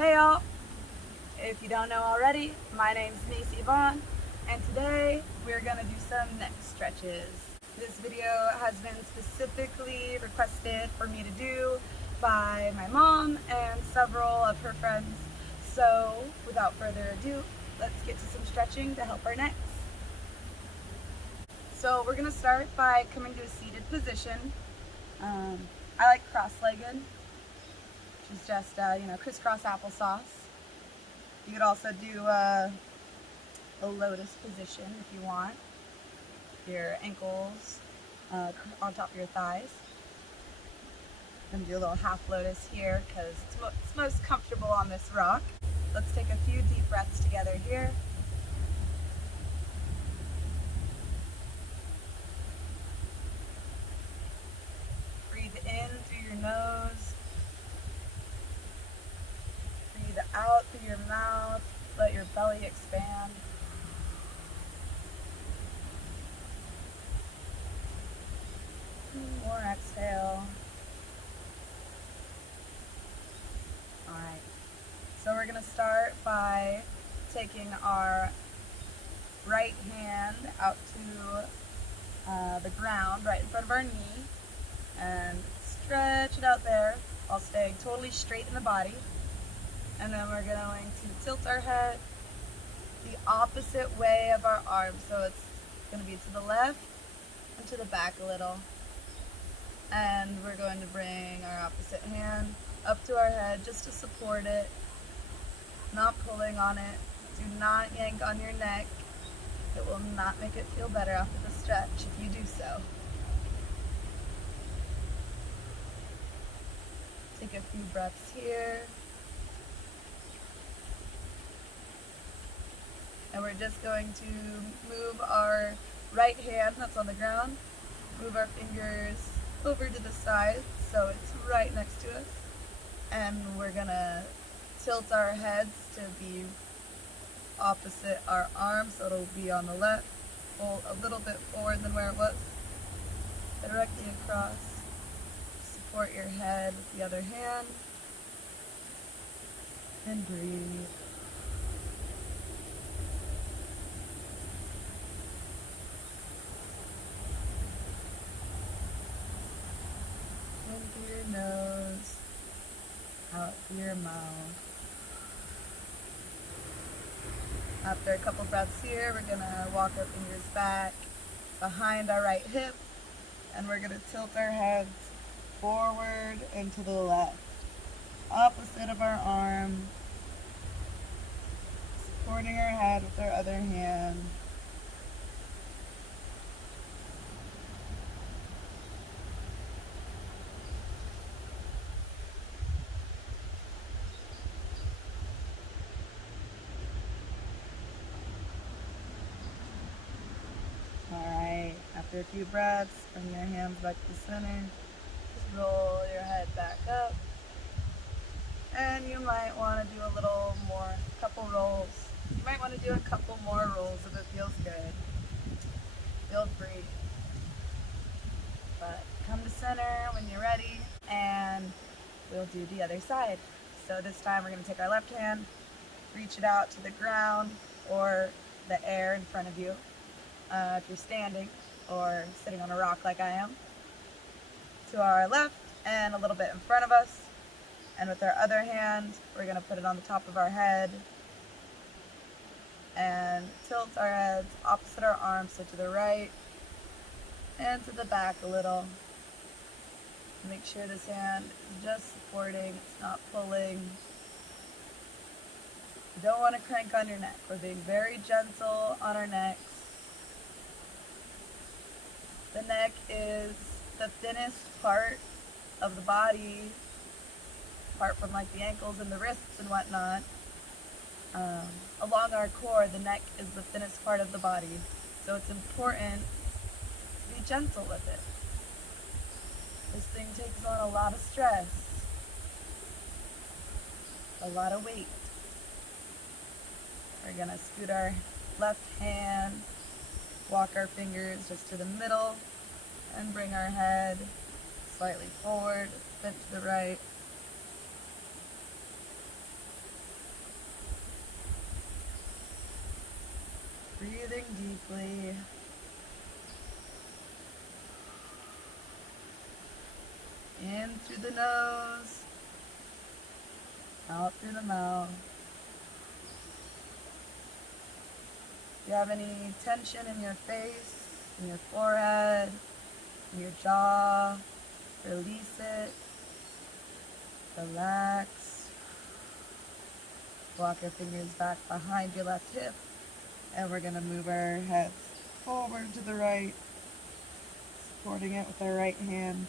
Hey y'all! If you don't know already, my name's Macy Vaughn, and today we're gonna do some neck stretches. This video has been specifically requested for me to do by my mom and several of her friends. So without further ado, let's get to some stretching to help our necks. So we're gonna start by coming to a seated position. I like cross-legged, which is just crisscross applesauce. You could also do a lotus position if you want. Your ankles on top of your thighs. I'm gonna do a little half lotus here because it's most comfortable on this rock. Let's take a few deep breaths together here. Breathe in through your nose. Breathe out through your mouth. Let your belly expand. More exhale. Alright, so we're going to start by taking our right hand out to the ground right in front of our knee and stretch it out there while staying totally straight in the body. And then we're going to tilt our head the opposite way of our arm. So it's going to be to the left and to the back a little. And we're going to bring our opposite hand up to our head just to support it, not pulling on it. Do not yank on your neck. It will not make it feel better after the stretch if you do so. Take a few breaths here. And we're just going to move our right hand that's on the ground, move our fingers over to the side so it's right next to us. And we're gonna tilt our heads to be opposite our arms, so it'll be on the left, pull a little bit forward than where it was, directly across. Support your head with the other hand, and breathe. In through your nose, out through your mouth. After a couple breaths here, we're gonna walk our fingers back behind our right hip, and we're gonna tilt our heads forward and to the left, opposite of our arm, supporting our head with our other hand. Alright, after a few breaths, bring your hands back to the center. Just roll your head back up. And you might want to do a little more, couple rolls. You might want to do a couple more rolls if it feels good. Feel free. But come to center when you're ready, and we'll do the other side. So this time we're going to take our left hand, reach it out to the ground or the air in front of you. If you're standing or sitting on a rock like I am, to our left and a little bit in front of us. And with our other hand, we're going to put it on the top of our head and tilt our heads opposite our arms, so to the right and to the back a little. Make sure this hand is just supporting, it's not pulling. You don't want to crank on your neck. We're being very gentle on our necks. The neck is the thinnest part of the body, apart from like the ankles and the wrists and whatnot. Along our core, the neck is the thinnest part of the body. So it's important to be gentle with it. This thing takes on a lot of stress, a lot of weight. We're gonna scoot our left hand, walk our fingers just to the middle, and bring our head slightly forward, bent to the right. Breathing deeply. In through the nose, out through the mouth. If you have any tension in your face, in your forehead, in your jaw, release it. Relax. Walk your fingers back behind your left hip, and we're going to move our heads forward to the right, supporting it with our right hand.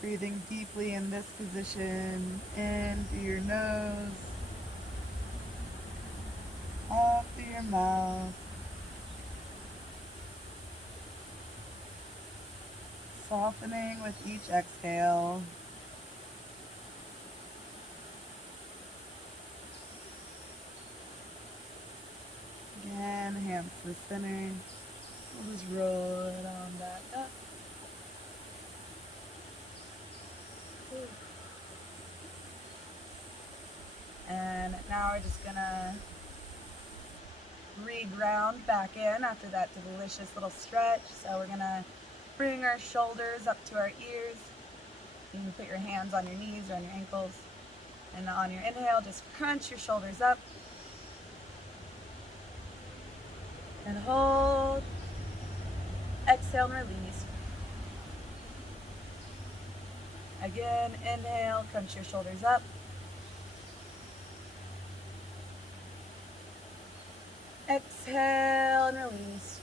Breathing deeply in this position, in through your nose, out through your mouth. Softening with each exhale. Again, hands to the center. We'll just roll it on back up. And now we're just gonna re-ground back in after that delicious little stretch. So we're gonna bring our shoulders up to our ears. You can put your hands on your knees or on your ankles. And on your inhale, just crunch your shoulders up. And hold. Exhale and release. Again, inhale, crunch your shoulders up. Exhale and release.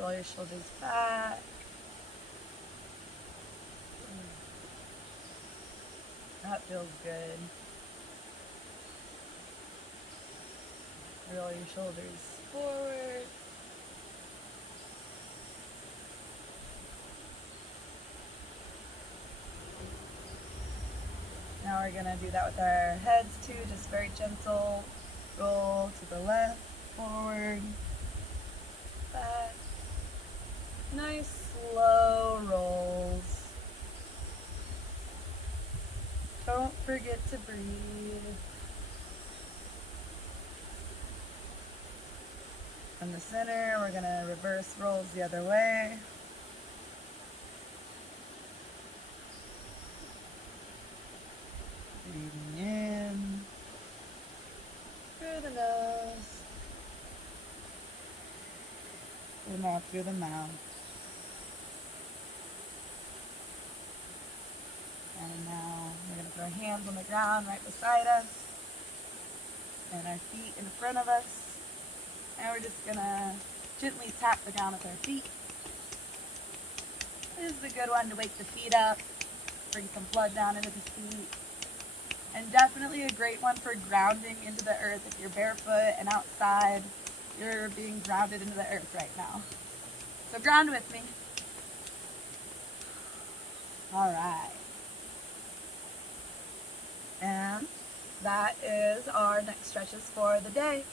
Roll your shoulders back. That feels good. Roll your shoulders forward. Now we're gonna do that with our heads too, just very gentle. Roll to the left, forward, back. Nice slow rolls. Don't forget to breathe. From the center, we're gonna reverse rolls the other way. Breathing in through the nose and out through the mouth. And now we're going to put our hands on the ground right beside us and our feet in front of us. And we're just going to gently tap the ground with our feet. This is a good one to wake the feet up, bring some blood down into the feet. And definitely a great one for grounding into the earth. If you're barefoot and outside, you're being grounded into the earth right now. So ground with me. All right. And that is our next stretches for the day.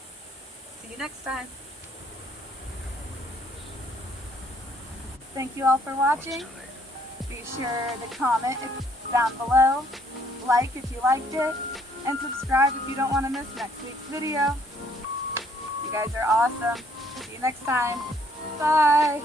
See you next time. Thank you all for watching. Be sure to comment down below, like if you liked it, and subscribe if you don't want to miss next week's video. You guys are awesome. See you next time. Bye.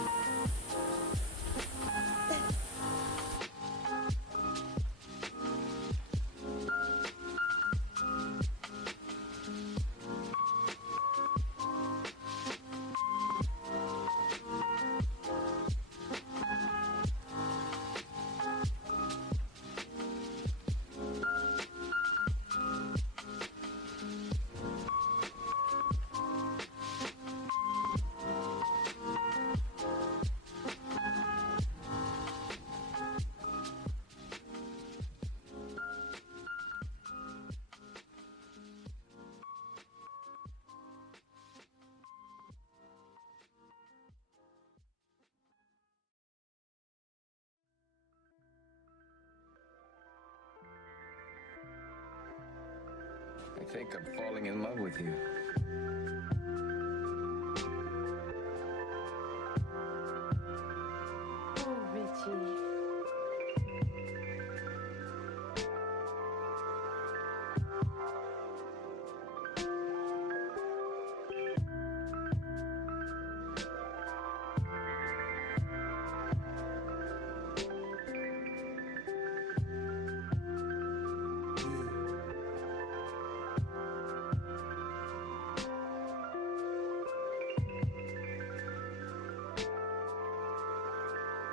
I think I'm falling in love with you.